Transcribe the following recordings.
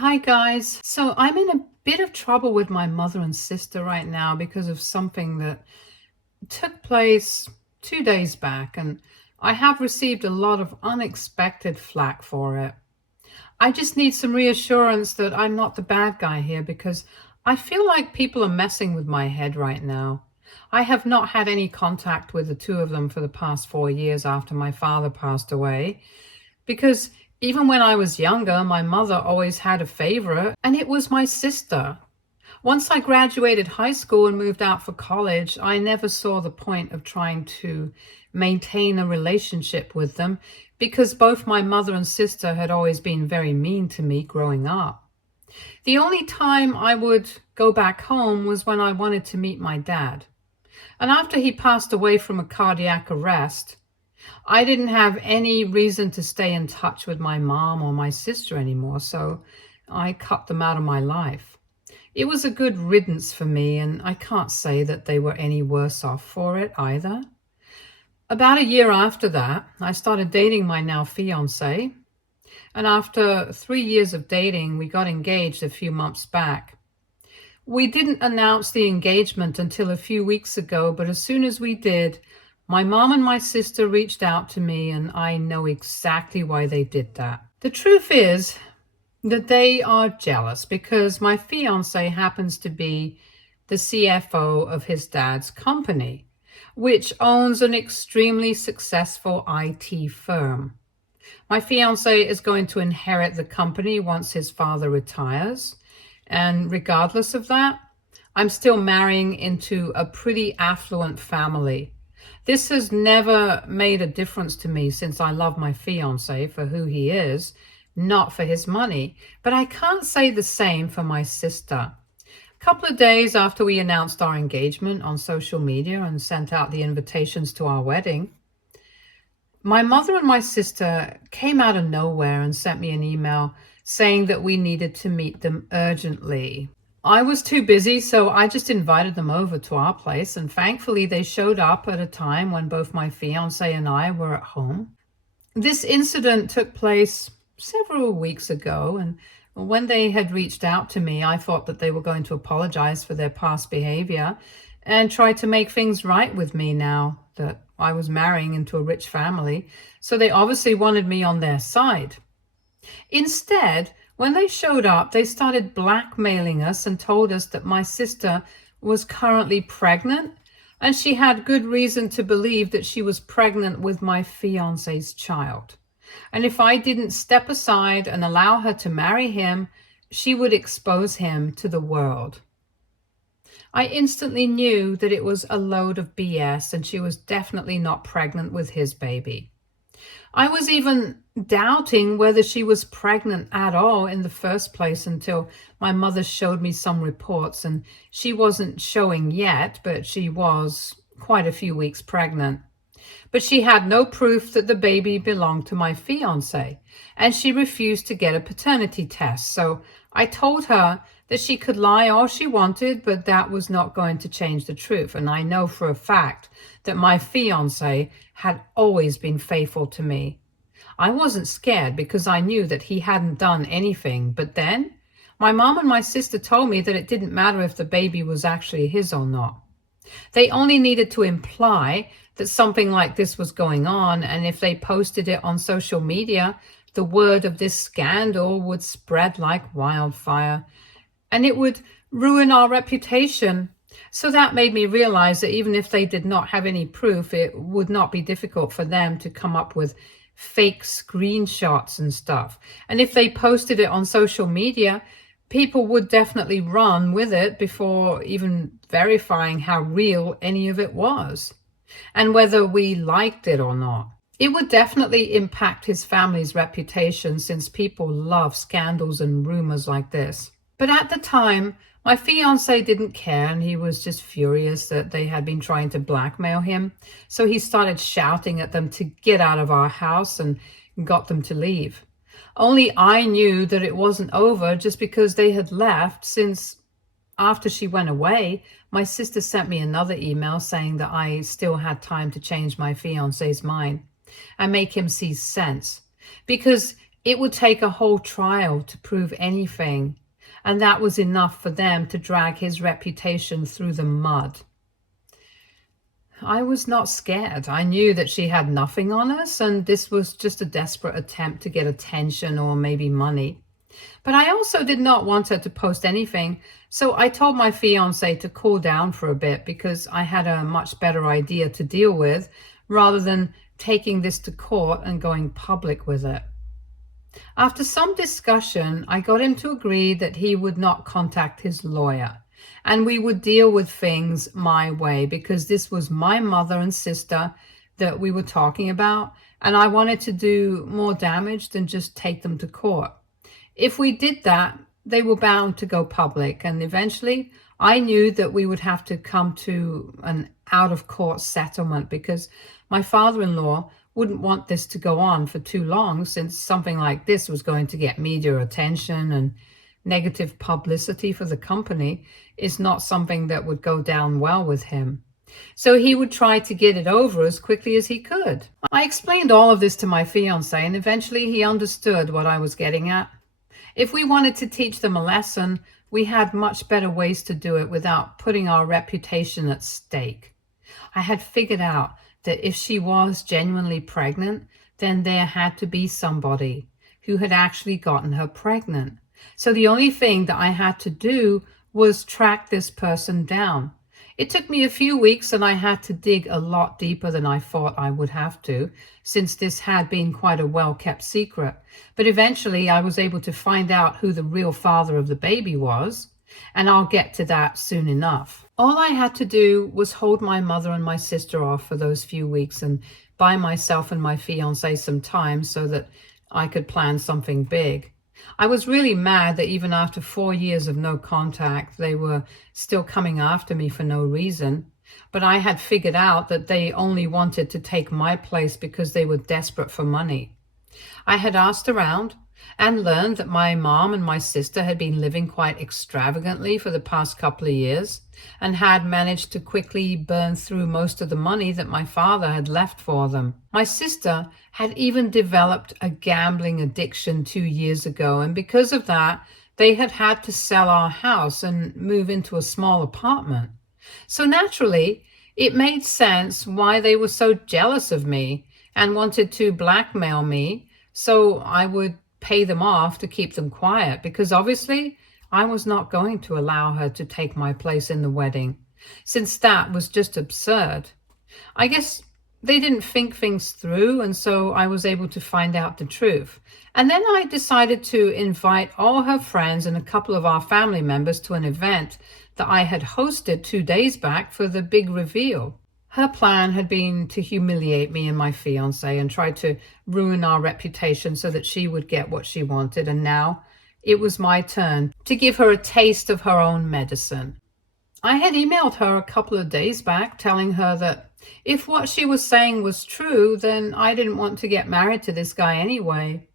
Hi guys. So I'm in a bit of trouble with my mother and sister right now because of something that took place 2 days back, and I have received a lot of unexpected flack for it. I just need some reassurance that I'm not the bad guy here because I feel like people are messing with my head right now. I have not had any contact with the two of them for the past 4 years after my father passed away. Because even when I was younger, my mother always had a favorite, and it was my sister. Once I graduated high school and moved out for college, I never saw the point of trying to maintain a relationship with them because both my mother and sister had always been very mean to me growing up. The only time I would go back home was when I wanted to meet my dad. And after he passed away from a cardiac arrest, I didn't have any reason to stay in touch with my mom or my sister anymore, so I cut them out of my life. It was a good riddance for me, and I can't say that they were any worse off for it either. About a year after that, I started dating my now fiance, and after 3 years of dating, we got engaged a few months back. We didn't announce the engagement until a few weeks ago, but as soon as we did, my mom and my sister reached out to me, and I know exactly why they did that. The truth is that they are jealous because my fiance happens to be the CFO of his dad's company, which owns an extremely successful IT firm. My fiance is going to inherit the company once his father retires. And regardless of that, I'm still marrying into a pretty affluent family. This has never made a difference to me since I love my fiance for who he is, not for his money. But I can't say the same for my sister. A couple of days after we announced our engagement on social media and sent out the invitations to our wedding, my mother and my sister came out of nowhere and sent me an email saying that we needed to meet them urgently. I was too busy, so I just invited them over to our place, and thankfully they showed up at a time when both my fiance and I were at home. This incident took place several weeks ago, and when they had reached out to me, I thought that they were going to apologize for their past behavior and try to make things right with me now that I was marrying into a rich family. So they obviously wanted me on their side. Instead, when they showed up, they started blackmailing us and told us that my sister was currently pregnant, and she had good reason to believe that she was pregnant with my fiance's child. And if I didn't step aside and allow her to marry him, she would expose him to the world. I instantly knew that it was a load of BS, and she was definitely not pregnant with his baby. I was even doubting whether she was pregnant at all in the first place until my mother showed me some reports, and she wasn't showing yet, but she was quite a few weeks pregnant. But she had no proof that the baby belonged to my fiance, and she refused to get a paternity test. So I told her that she could lie all she wanted, but that was not going to change the truth. And I know for a fact that my fiance had always been faithful to me. I wasn't scared because I knew that he hadn't done anything. But then my mom and my sister told me that it didn't matter if the baby was actually his or not. They only needed to imply that something like this was going on, and if they posted it on social media, the word of this scandal would spread like wildfire, and it would ruin our reputation. So that made me realize that even if they did not have any proof, it would not be difficult for them to come up with fake screenshots and stuff. And if they posted it on social media, people would definitely run with it before even verifying how real any of it was and whether we liked it or not. It would definitely impact his family's reputation since people love scandals and rumors like this. But at the time, my fiance didn't care, and he was just furious that they had been trying to blackmail him. So he started shouting at them to get out of our house and got them to leave. Only I knew that it wasn't over just because they had left, since after she went away, my sister sent me another email saying that I still had time to change my fiance's mind and make him see sense. Because It would take a whole trial to prove anything, and that was enough for them to drag his reputation through the mud. I was not scared. I knew that she had nothing on us, and this was just a desperate attempt to get attention or maybe money. But I also did not want her to post anything, so I told my fiance to cool down for a bit because I had a much better idea to deal with rather than taking this to court and going public with it. After some discussion, I got him to agree that he would not contact his lawyer and we would deal with things my way because this was my mother and sister that we were talking about, and I wanted to do more damage than just take them to court. If we did that, they were bound to go public, and eventually I knew that we would have to come to an out-of-court settlement because my father-in-law wouldn't want this to go on for too long, since something like this was going to get media attention, and negative publicity for the company is not something that would go down well with him. So he would try to get it over as quickly as he could. I explained all of this to my fiance, and eventually he understood what I was getting at. If we wanted to teach them a lesson, we had much better ways to do it without putting our reputation at stake. I had figured out that if she was genuinely pregnant, then there had to be somebody who had actually gotten her pregnant. So the only thing that I had to do was track this person down. It took me a few weeks, and I had to dig a lot deeper than I thought I would have to, since this had been quite a well-kept secret. But eventually I was able to find out who the real father of the baby was, and I'll get to that soon enough. All I had to do was hold my mother and my sister off for those few weeks and buy myself and my fiance some time so that I could plan something big. I was really mad that even after 4 years of no contact, they were still coming after me for no reason. But I had figured out that they only wanted to take my place because they were desperate for money. I had asked around and learned that my mom and my sister had been living quite extravagantly for the past couple of years and had managed to quickly burn through most of the money that my father had left for them. My sister had even developed a gambling addiction 2 years ago, and because of that, they had had to sell our house and move into a small apartment. So naturally, it made sense why they were so jealous of me and wanted to blackmail me so I would pay them off to keep them quiet, because obviously I was not going to allow her to take my place in the wedding, since that was just absurd. I guess they didn't think things through, and so I was able to find out the truth. And then I decided to invite all her friends and a couple of our family members to an event that I had hosted 2 days back for the big reveal. Her plan had been to humiliate me and my fiance and try to ruin our reputation so that she would get what she wanted. And now it was my turn to give her a taste of her own medicine. I had emailed her a couple of days back telling her that if what she was saying was true, then I didn't want to get married to this guy anyway.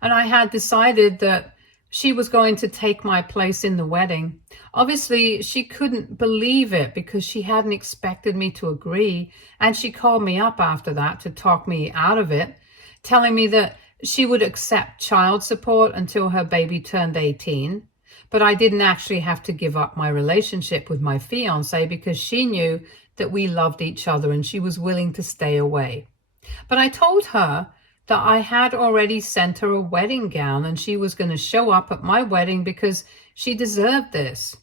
And I had decided that she was going to take my place in the wedding. Obviously, she couldn't believe it because she hadn't expected me to agree, and she called me up after that to talk me out of it, telling me that she would accept child support until her baby turned 18, but I didn't actually have to give up my relationship with my fiance because she knew that we loved each other and she was willing to stay away. But I told her that I had already sent her a wedding gown and she was going to show up at my wedding because she deserved this.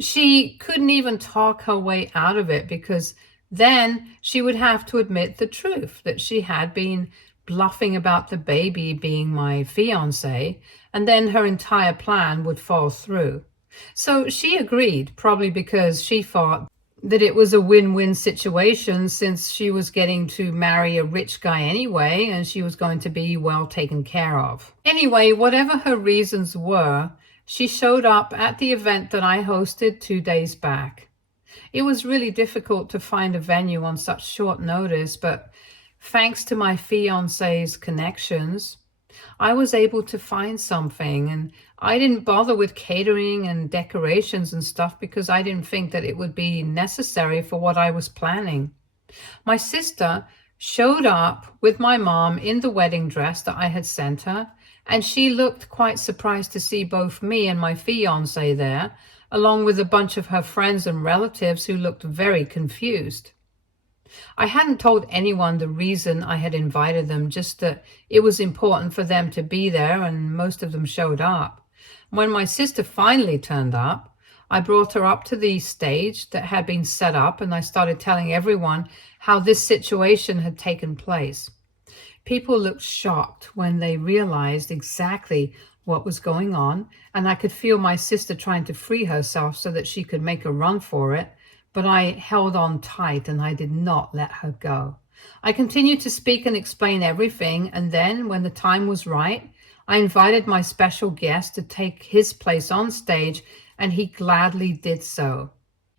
She couldn't even talk her way out of it because then she would have to admit the truth that she had been bluffing about the baby being my fiance, and then her entire plan would fall through. So she agreed, probably because she thought that it was a win-win situation since she was getting to marry a rich guy anyway and she was going to be well taken care of. Anyway, whatever her reasons were, she showed up at the event that I hosted 2 days back. It was really difficult to find a venue on such short notice, but thanks to my fiance's connections, I was able to find something, and I didn't bother with catering and decorations and stuff because I didn't think that it would be necessary for what I was planning. My sister showed up with my mom in the wedding dress that I had sent her, and she looked quite surprised to see both me and my fiance there, along with a bunch of her friends and relatives who looked very confused. I hadn't told anyone the reason I had invited them, just that it was important for them to be there, and most of them showed up. When my sister finally turned up, I brought her up to the stage that had been set up, and I started telling everyone how this situation had taken place. People looked shocked when they realized exactly what was going on, and I could feel my sister trying to free herself so that she could make a run for it, but I held on tight and I did not let her go. I continued to speak and explain everything, and then, when the time was right, I invited my special guest to take his place on stage, and he gladly did so.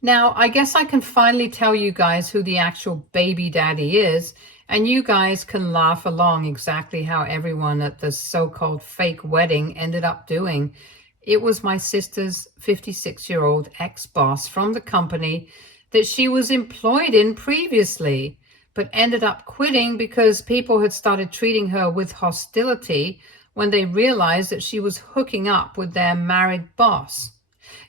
Now, I guess I can finally tell you guys who the actual baby daddy is, and you guys can laugh along exactly how everyone at the so-called fake wedding ended up doing. It was my sister's 56-year-old ex-boss from the company that she was employed in previously, but ended up quitting because people had started treating her with hostility when they realized that she was hooking up with their married boss.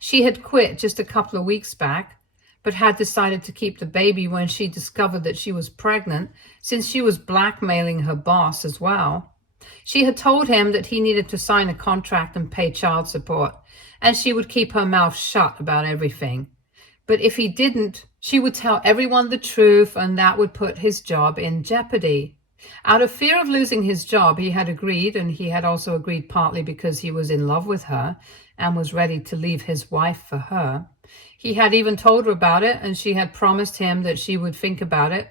She had quit just a couple of weeks back, but had decided to keep the baby when she discovered that she was pregnant, since she was blackmailing her boss as well. She had told him that he needed to sign a contract and pay child support, and she would keep her mouth shut about everything. But if he didn't, she would tell everyone the truth, and that would put his job in jeopardy. Out of fear of losing his job, he had agreed, and he had also agreed partly because he was in love with her and was ready to leave his wife for her. He had even told her about it, and she had promised him that she would think about it.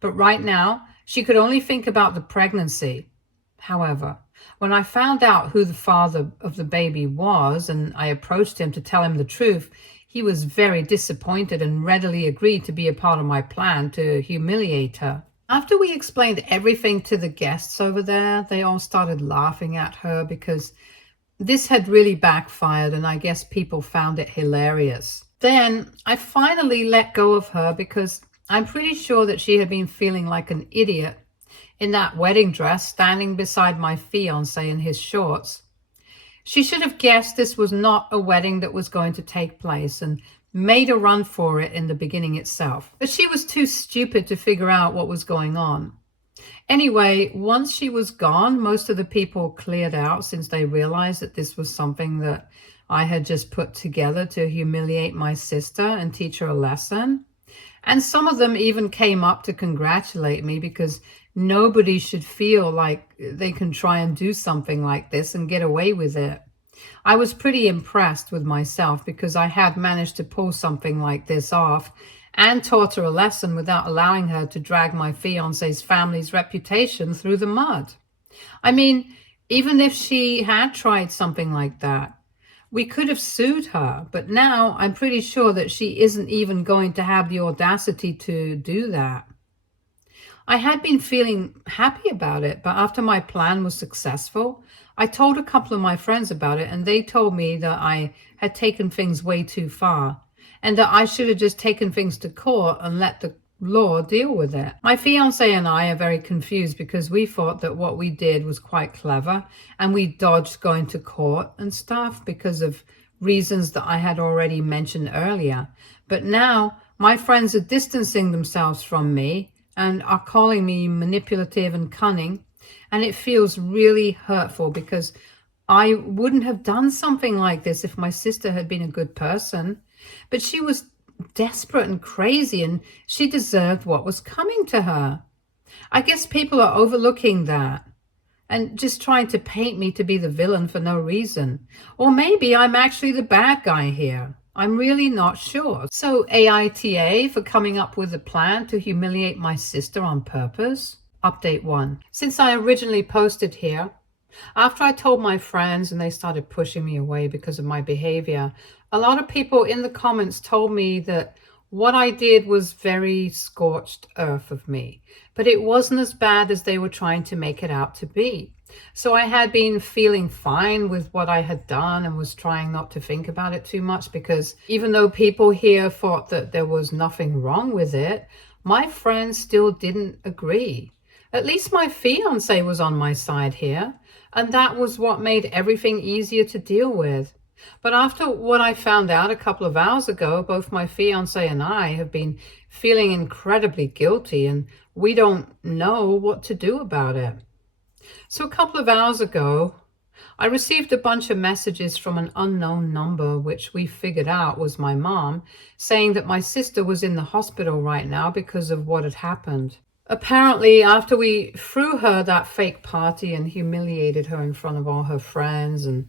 But right now, she could only think about the pregnancy. However, when I found out who the father of the baby was, and I approached him to tell him the truth, he was very disappointed and readily agreed to be a part of my plan to humiliate her. After we explained everything to the guests over there, they all started laughing at her because this had really backfired, and I guess people found it hilarious. Then I finally let go of her because I'm pretty sure that she had been feeling like an idiot in that wedding dress, standing beside my fiancé in his shorts. She should have guessed this was not a wedding that was going to take place and made a run for it in the beginning itself. But she was too stupid to figure out what was going on. Anyway, once she was gone, most of the people cleared out since they realized that this was something that I had just put together to humiliate my sister and teach her a lesson. And some of them even came up to congratulate me because nobody should feel like they can try and do something like this and get away with it. I was pretty impressed with myself because I had managed to pull something like this off and taught her a lesson without allowing her to drag my fiance's family's reputation through the mud. I mean, even if she had tried something like that, we could have sued her, but now I'm pretty sure that she isn't even going to have the audacity to do that. I had been feeling happy about it, but after my plan was successful, I told a couple of my friends about it, and they told me that I had taken things way too far and that I should have just taken things to court and let the law deal with it. My fiance and I are very confused because we thought that what we did was quite clever, and we dodged going to court and stuff because of reasons that I had already mentioned earlier. But now my friends are distancing themselves from me and are calling me manipulative and cunning, and it feels really hurtful because I wouldn't have done something like this if my sister had been a good person. But she was desperate and crazy, and she deserved what was coming to her. I guess people are overlooking that and just trying to paint me to be the villain for no reason. Or maybe I'm actually the bad guy here. I'm really not sure. So AITA for coming up with a plan to humiliate my sister on purpose. Update 1. Since I originally posted here, after I told my friends and they started pushing me away because of my behavior, a lot of people in the comments told me that what I did was very scorched earth of me, but it wasn't as bad as they were trying to make it out to be. So I had been feeling fine with what I had done and was trying not to think about it too much, because even though people here thought that there was nothing wrong with it, my friends still didn't agree. At least my fiance was on my side here. And that was what made everything easier to deal with. But after what I found out a couple of hours ago, both my fiance and I have been feeling incredibly guilty, and we don't know what to do about it. So a couple of hours ago, I received a bunch of messages from an unknown number, which we figured out was my mom, saying that my sister was in the hospital right now because of what had happened. Apparently, after we threw her that fake party and humiliated her in front of all her friends and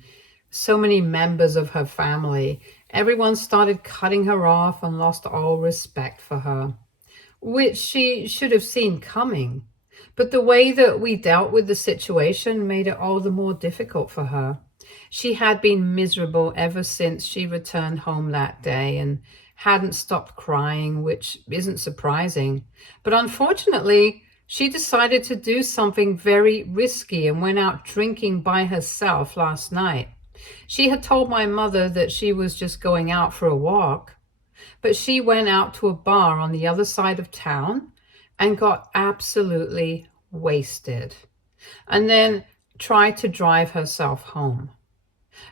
so many members of her family, everyone started cutting her off and lost all respect for her, which she should have seen coming. But the way that we dealt with the situation made it all the more difficult for her. She had been miserable ever since she returned home that day and hadn't stopped crying, which isn't surprising. But unfortunately, she decided to do something very risky and went out drinking by herself last night. She had told my mother that she was just going out for a walk, but she went out to a bar on the other side of town and got absolutely wasted, and then tried to drive herself home.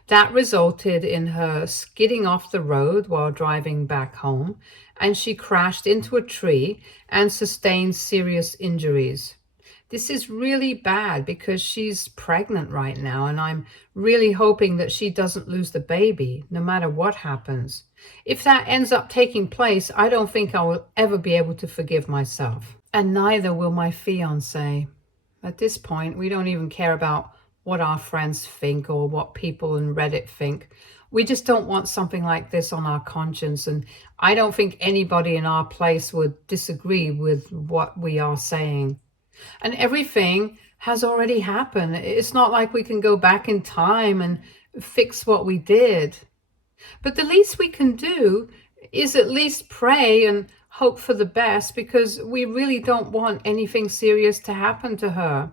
That resulted in her skidding off the road while driving back home, and she crashed into a tree and sustained serious injuries. This is really bad because she's pregnant right now, and I'm really hoping that she doesn't lose the baby, no matter what happens. If that ends up taking place, I don't think I will ever be able to forgive myself. And neither will my fiancé. At this point, we don't even care about what our friends think or what people in Reddit think. We just don't want something like this on our conscience, and I don't think anybody in our place would disagree with what we are saying. And everything has already happened. It's not like we can go back in time and fix what we did. But the least we can do is at least pray and hope for the best, because we really don't want anything serious to happen to her.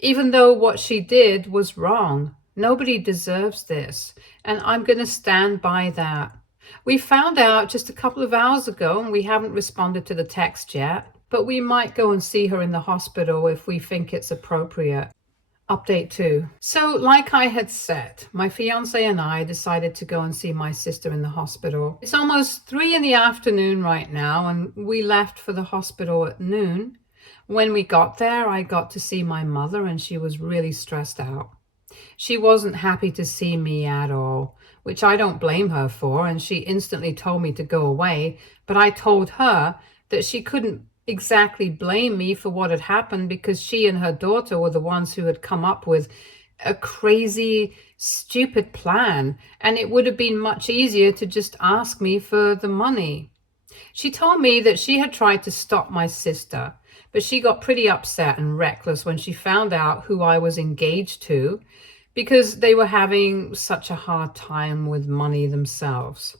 Even though what she did was wrong, nobody deserves this, and I'm going to stand by that. We found out just a couple of hours ago, and we haven't responded to the text yet, but we might go and see her in the hospital if we think it's appropriate. Update 2. So, like I had said, my fiance and I decided to go and see my sister in the hospital. It's almost 3 in the afternoon right now, and we left for the hospital at noon. When we got there, I got to see my mother, and she was really stressed out. She wasn't happy to see me at all, which I don't blame her for, and she instantly told me to go away, but I told her that she couldn't exactly blame me for what had happened, because she and her daughter were the ones who had come up with a crazy, stupid plan, and it would have been much easier to just ask me for the money. She told me that she had tried to stop my sister, but she got pretty upset and reckless when she found out who I was engaged to, because they were having such a hard time with money themselves.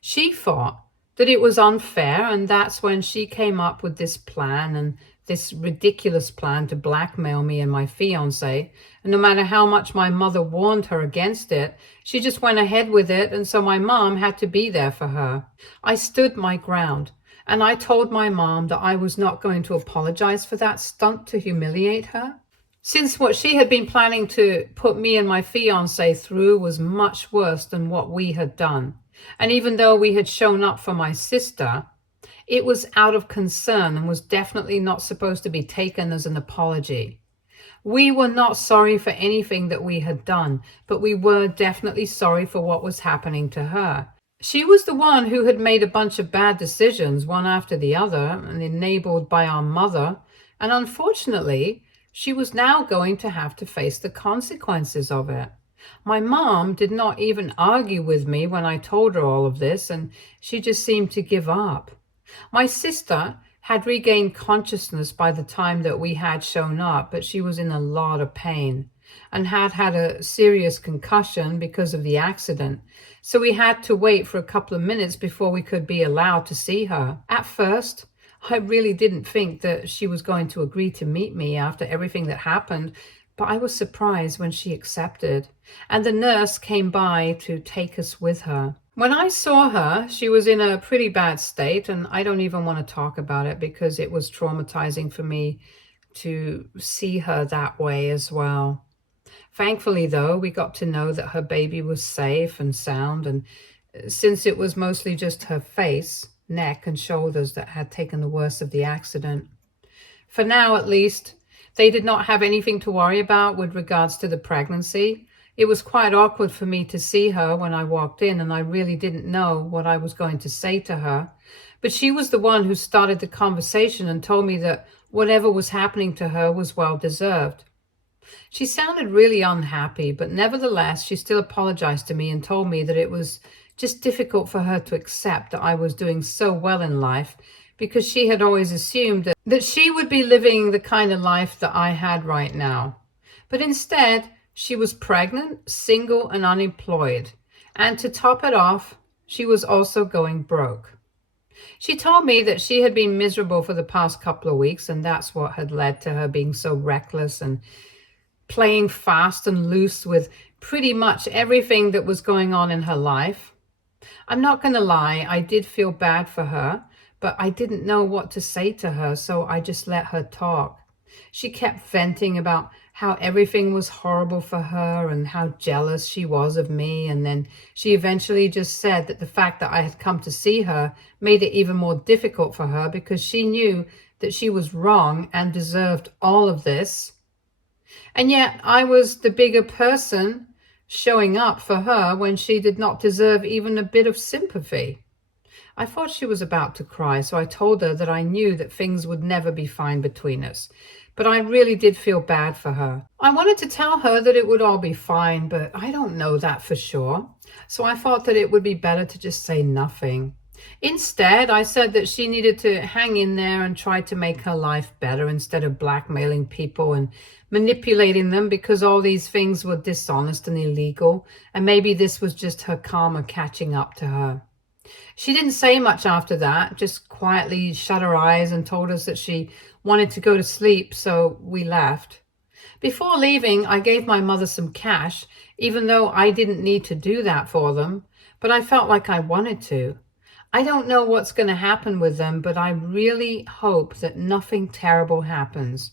She thought that it was unfair, and that's when she came up with this plan, and this ridiculous plan to blackmail me and my fiance. And no matter how much my mother warned her against it, she just went ahead with it, and so my mom had to be there for her. I stood my ground, and I told my mom that I was not going to apologize for that stunt to humiliate her, since what she had been planning to put me and my fiance through was much worse than what we had done. And even though we had shown up for my sister, it was out of concern and was definitely not supposed to be taken as an apology. We were not sorry for anything that we had done, but we were definitely sorry for what was happening to her. She was the one who had made a bunch of bad decisions, one after the other, and enabled by our mother, and unfortunately, she was now going to have to face the consequences of it. My mom did not even argue with me when I told her all of this, and she just seemed to give up. My sister had regained consciousness by the time that we had shown up, but she was in a lot of pain and had had a serious concussion because of the accident. So we had to wait for a couple of minutes before we could be allowed to see her. At first, I really didn't think that she was going to agree to meet me after everything that happened, but I was surprised when she accepted, and the nurse came by to take us with her. When I saw her, she was in a pretty bad state, and I don't even want to talk about it because it was traumatizing for me to see her that way as well. Thankfully, though, we got to know that her baby was safe and sound, and since it was mostly just her face, neck, and shoulders that had taken the worst of the accident. For now, at least, they did not have anything to worry about with regards to the pregnancy. It was quite awkward for me to see her when I walked in, and I really didn't know what I was going to say to her. But she was the one who started the conversation and told me that whatever was happening to her was well deserved. She sounded really unhappy, but nevertheless, she still apologized to me and told me that it was just difficult for her to accept that I was doing so well in life because she had always assumed that she would be living the kind of life that I had right now. But instead, she was pregnant, single, and unemployed. And to top it off, she was also going broke. She told me that she had been miserable for the past couple of weeks, and that's what had led to her being so reckless and playing fast and loose with pretty much everything that was going on in her life. I'm not going to lie, I did feel bad for her, but I didn't know what to say to her, so I just let her talk. She kept venting about how everything was horrible for her and how jealous she was of me, and then she eventually just said that the fact that I had come to see her made it even more difficult for her because she knew that she was wrong and deserved all of this. And yet I was the bigger person showing up for her when she did not deserve even a bit of sympathy. I thought she was about to cry, so I told her that I knew that things would never be fine between us. But I really did feel bad for her. I wanted to tell her that it would all be fine, but I don't know that for sure. So I thought that it would be better to just say nothing. Instead, I said that she needed to hang in there and try to make her life better instead of blackmailing people and manipulating them because all these things were dishonest and illegal, and maybe this was just her karma catching up to her. She didn't say much after that, just quietly shut her eyes and told us that she wanted to go to sleep, so we left. Before leaving, I gave my mother some cash, even though I didn't need to do that for them, but I felt like I wanted to. I don't know what's going to happen with them, but I really hope that nothing terrible happens.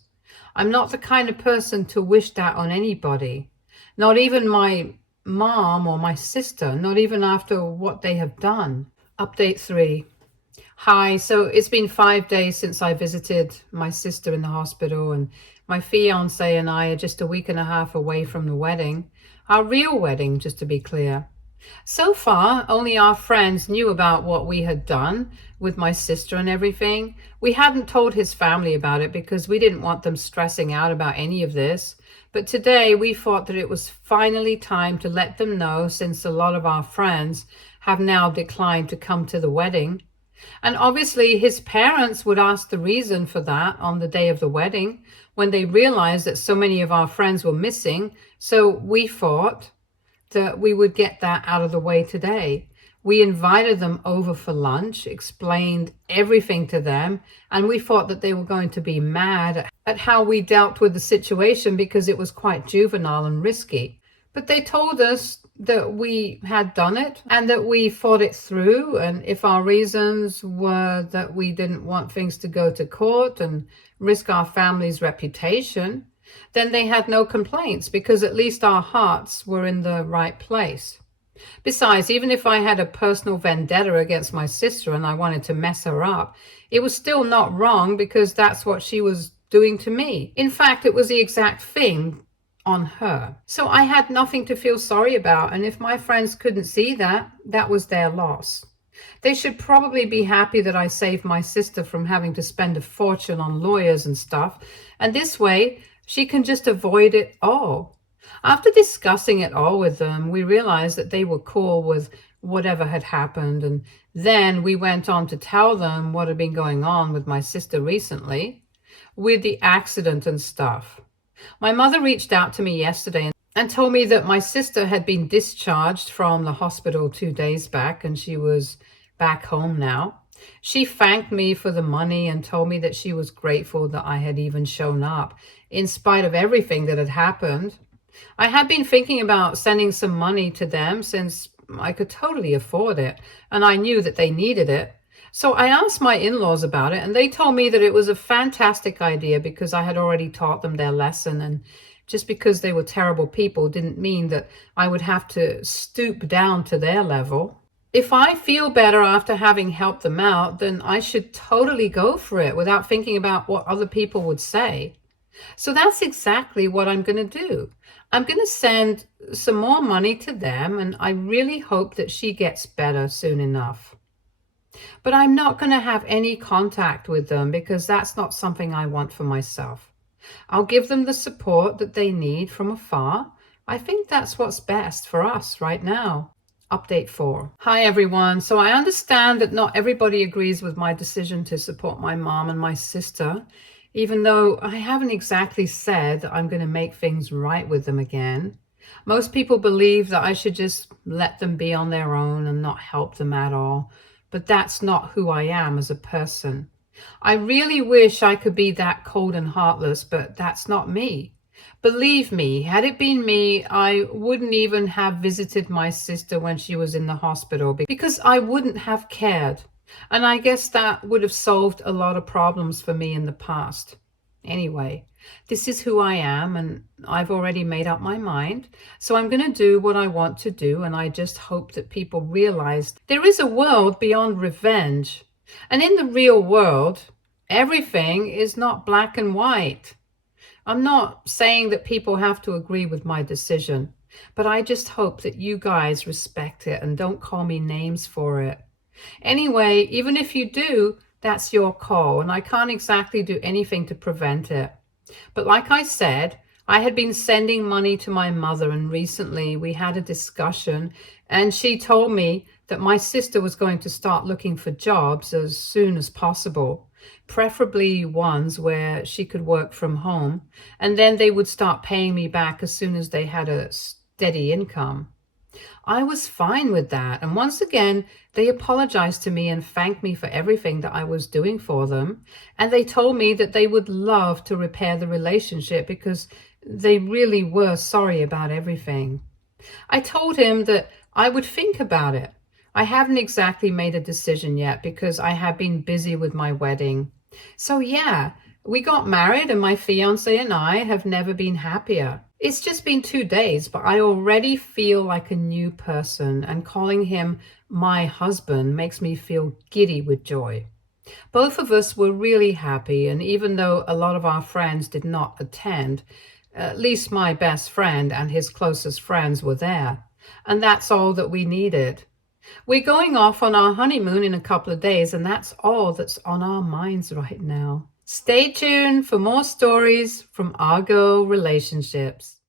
I'm not the kind of person to wish that on anybody, not even my mom or my sister, not even after what they have done. Update 3. Hi, so it's been 5 days since I visited my sister in the hospital, and my fiance and I are just a week and a half away from the wedding. Our real wedding, just to be clear. So far, only our friends knew about what we had done with my sister and everything. We hadn't told his family about it because we didn't want them stressing out about any of this. But today we thought that it was finally time to let them know, since a lot of our friends have now declined to come to the wedding. And obviously his parents would ask the reason for that on the day of the wedding when they realized that so many of our friends were missing. So we thought that we would get that out of the way today. We invited them over for lunch, explained everything to them, and we thought that they were going to be mad at how we dealt with the situation because it was quite juvenile and risky. But they told us that we had done it and that we thought it through, and if our reasons were that we didn't want things to go to court and risk our family's reputation, then they had no complaints because at least our hearts were in the right place. Besides, even if I had a personal vendetta against my sister and I wanted to mess her up, it was still not wrong because that's what she was doing to me. In fact, it was the exact thing on her. So I had nothing to feel sorry about, and if my friends couldn't see that, that was their loss. They should probably be happy that I saved my sister from having to spend a fortune on lawyers and stuff, and this way she can just avoid it all. After discussing it all with them, we realized that they were cool with whatever had happened, and then we went on to tell them what had been going on with my sister recently, with the accident and stuff. My mother reached out to me yesterday and told me that my sister had been discharged from the hospital 2 days back and she was back home now. She thanked me for the money and told me that she was grateful that I had even shown up in spite of everything that had happened. I had been thinking about sending some money to them since I could totally afford it and I knew that they needed it. So I asked my in-laws about it, and they told me that it was a fantastic idea because I had already taught them their lesson and Just because they were terrible people didn't mean that I would have to stoop down to their level. If I feel better after having helped them out, then I should totally go for it without thinking about what other people would say. So that's exactly what I'm going to do. I'm going to send some more money to them, and I really hope that she gets better soon enough. But I'm not going to have any contact with them because that's not something I want for myself. I'll give them the support that they need from afar. I think that's what's best for us right now. Update 4. Hi everyone. So I understand that not everybody agrees with my decision to support my mom and my sister, even though I haven't exactly said that I'm going to make things right with them again. Most people believe that I should just let them be on their own and not help them at all, but that's not who I am as a person. I really wish I could be that cold and heartless, but that's not me. Believe me, had it been me, I wouldn't even have visited my sister when she was in the hospital because I wouldn't have cared. And I guess that would have solved a lot of problems for me in the past. Anyway, this is who I am, and I've already made up my mind. So I'm going to do what I want to do, and I just hope that people realize there is a world beyond revenge. And in the real world, everything is not black and white. I'm not saying that people have to agree with my decision, but I just hope that you guys respect it and don't call me names for it. Anyway, even if you do, that's your call, and I can't exactly do anything to prevent it. But like I said, I had been sending money to my mother, and recently we had a discussion, and she told me that my sister was going to start looking for jobs as soon as possible, preferably ones where she could work from home, and then they would start paying me back as soon as they had a steady income. I was fine with that, and once again, they apologized to me and thanked me for everything that I was doing for them, and they told me that they would love to repair the relationship because they really were sorry about everything. I told him that I would think about it. I haven't exactly made a decision yet because I have been busy with my wedding. So yeah, we got married and my fiance and I have never been happier. It's just been 2 days, but I already feel like a new person, and calling him my husband makes me feel giddy with joy. Both of us were really happy, and even though a lot of our friends did not attend, at least my best friend and his closest friends were there, and that's all that we needed. We're going off on our honeymoon in a couple of days, and that's all that's on our minds right now. Stay tuned for more stories from Argo Relationships.